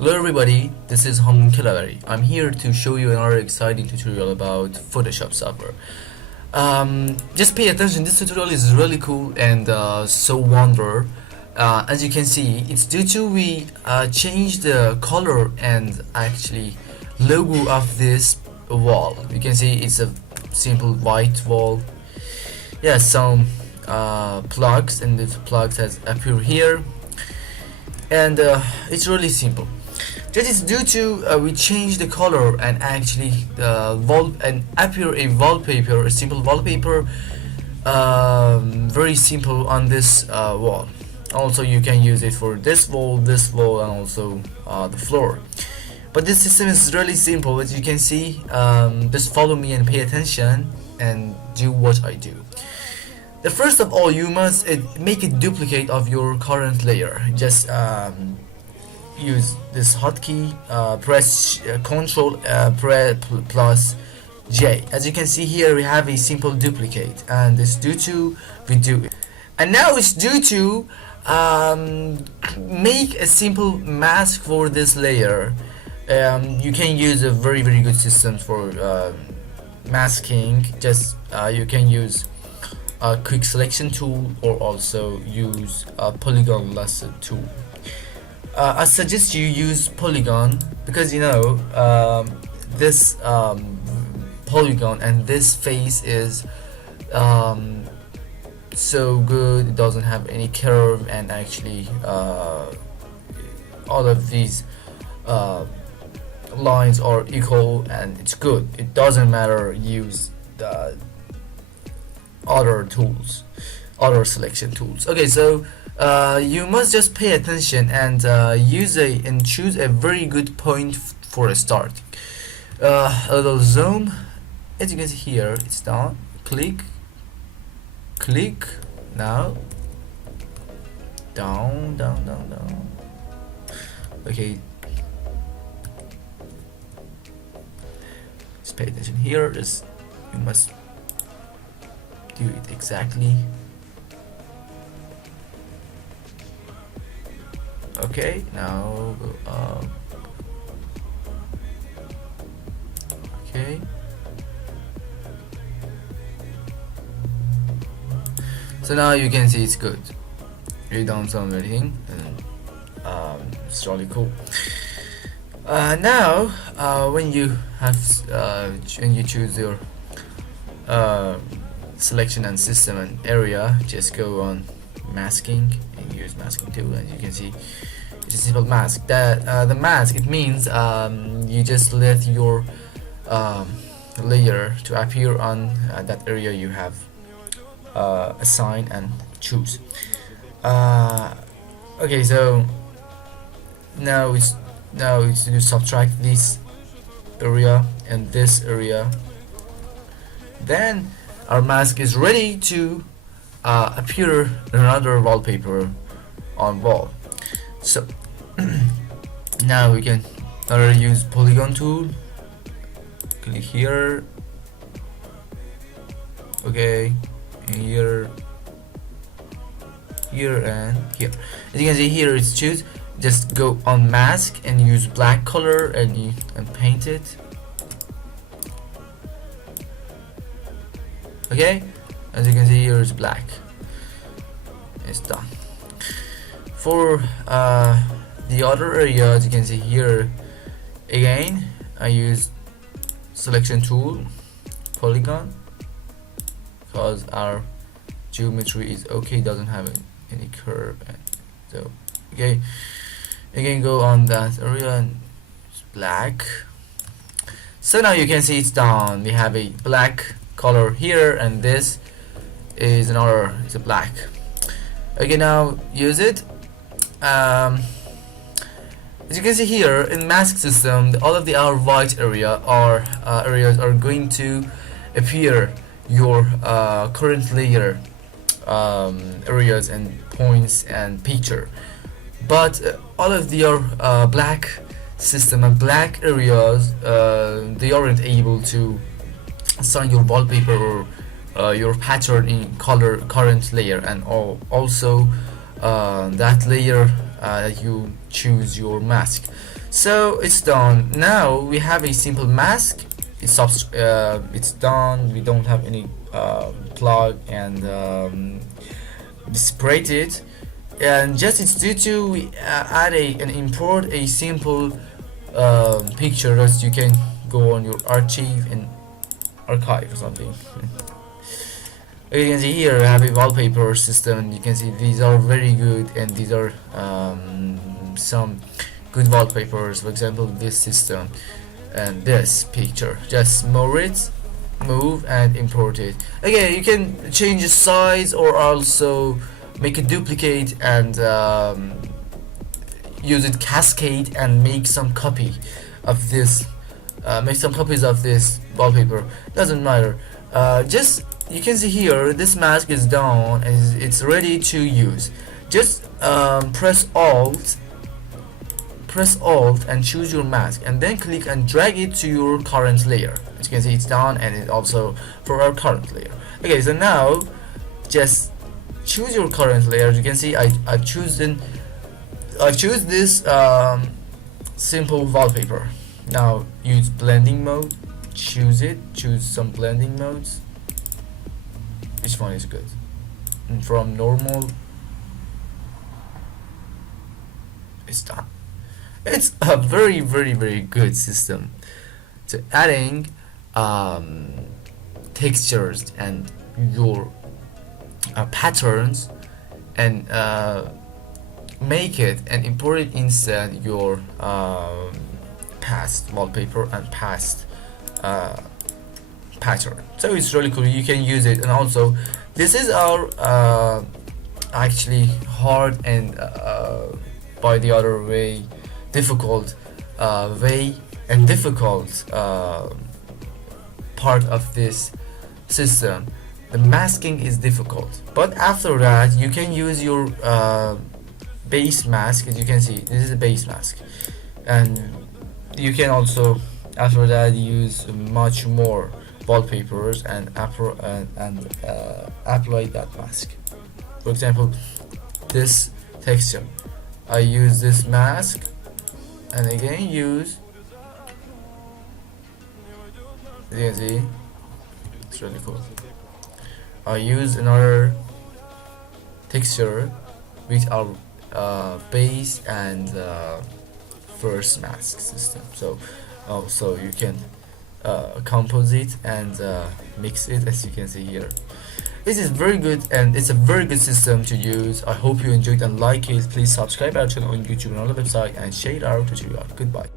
Hello everybody, this is Hamdun Kilavari. I'm here to show you another exciting tutorial about Photoshop software. Just pay attention, this tutorial is really cool and so wonder. As you can see, it's due to we changed the color and actually logo of this wall. You can see it's a simple white wall. Yeah, some plugs, and the plugs has appear here, and it's really simple. That is due to we changed the color and actually appear a wallpaper, a simple wallpaper, very simple on this wall. Also, you can use it for this wall, and also the floor. But this system is really simple, as you can see. Just follow me and pay attention and do what I do. The first of all, you must make a duplicate of your current layer. Just use this hotkey, press Ctrl plus J. As you can see here, we have a simple duplicate, and it's due to we do it. And now it's due to make a simple mask for this layer. You can use a very good system for masking. Just you can use a quick selection tool, or also use a polygon lasso tool. I suggest you use polygon because you know this polygon and this face is so good. It doesn't have any curve, and actually all of these lines are equal, and it's good. It doesn't matter, use the other tools, other selection tools. Okay, so you must just pay attention and choose a very good point for a start. A little zoom. As you can see here, it's done. Click. Now down. Okay, just pay attention here. Just you must do it exactly. Okay, now go up. Okay, so now you can see it's good. You don't sound anything, and it's really cool. Now when you choose your selection and system and area, just go on masking and use masking tool, and you can see it's a simple mask. That the mask, it means you just let your layer to appear on that area you have assigned and choose. Okay, so now it's to subtract this area and this area. Then our mask is ready to appear another wallpaper on wall. So now we can use polygon tool. Click here. Okay, here, and here. As you can see here, it's choose. Just go on mask and use black color and paint it. Okay, as you can see here, it's black. It's done. For the other area, as you can see here, again I use selection tool, polygon, because our geometry is okay, doesn't have any curve, and so okay, again go on that area and it's black. So now you can see it's done. We have a black color here, and this is another, it's a black. Okay, now use it. As you can see here in mask system, all of our white areas are going to appear your current layer areas and points and picture, but all of your black system and black areas, they aren't able to assign your wallpaper or your pattern in current layer, and also that layer that you choose your mask. So it's done. Now we have a simple mask. It's done. We don't have any plug and separate it, and just it's due to we add and import a simple picture that you can go on your archive and archive or something. You can see here I have a wallpaper system. You can see these are very good, and these are some good wallpapers. For example, this system and this picture. Just move and import it. Again, you can change the size or also make a duplicate and use it cascade and make some copy of this. Make some copies of this wallpaper. Doesn't matter. Just you can see here this mask is done and it's ready to use. Just press alt and choose your mask, and then click and drag it to your current layer. As you can see, it's done, and it also for our current layer. Okay, so now just choose your current layer. As you can see, I've choose this simple wallpaper. Now use blending mode. Choose some blending modes. Which one is good? And from normal, it's done. It's a very good system to adding textures and your patterns, and make it and import it inside your past wallpaper and past pattern. So it's really cool. You can use it, and also this is our actually hard and by the other way difficult part of this system. The masking is difficult, but after that you can use your base mask. As you can see, this is a base mask, and you can also after that use much more wallpapers and apply that mask. For example, this texture, I use this mask and again use, you can see it's really cool. I use another texture with our base and first mask system. So also you can composite and mix it, as you can see here. This is very good, and it's a very good system to use. I hope you enjoyed and like it. Please subscribe our channel on YouTube and on the website, and share it out to you. Goodbye.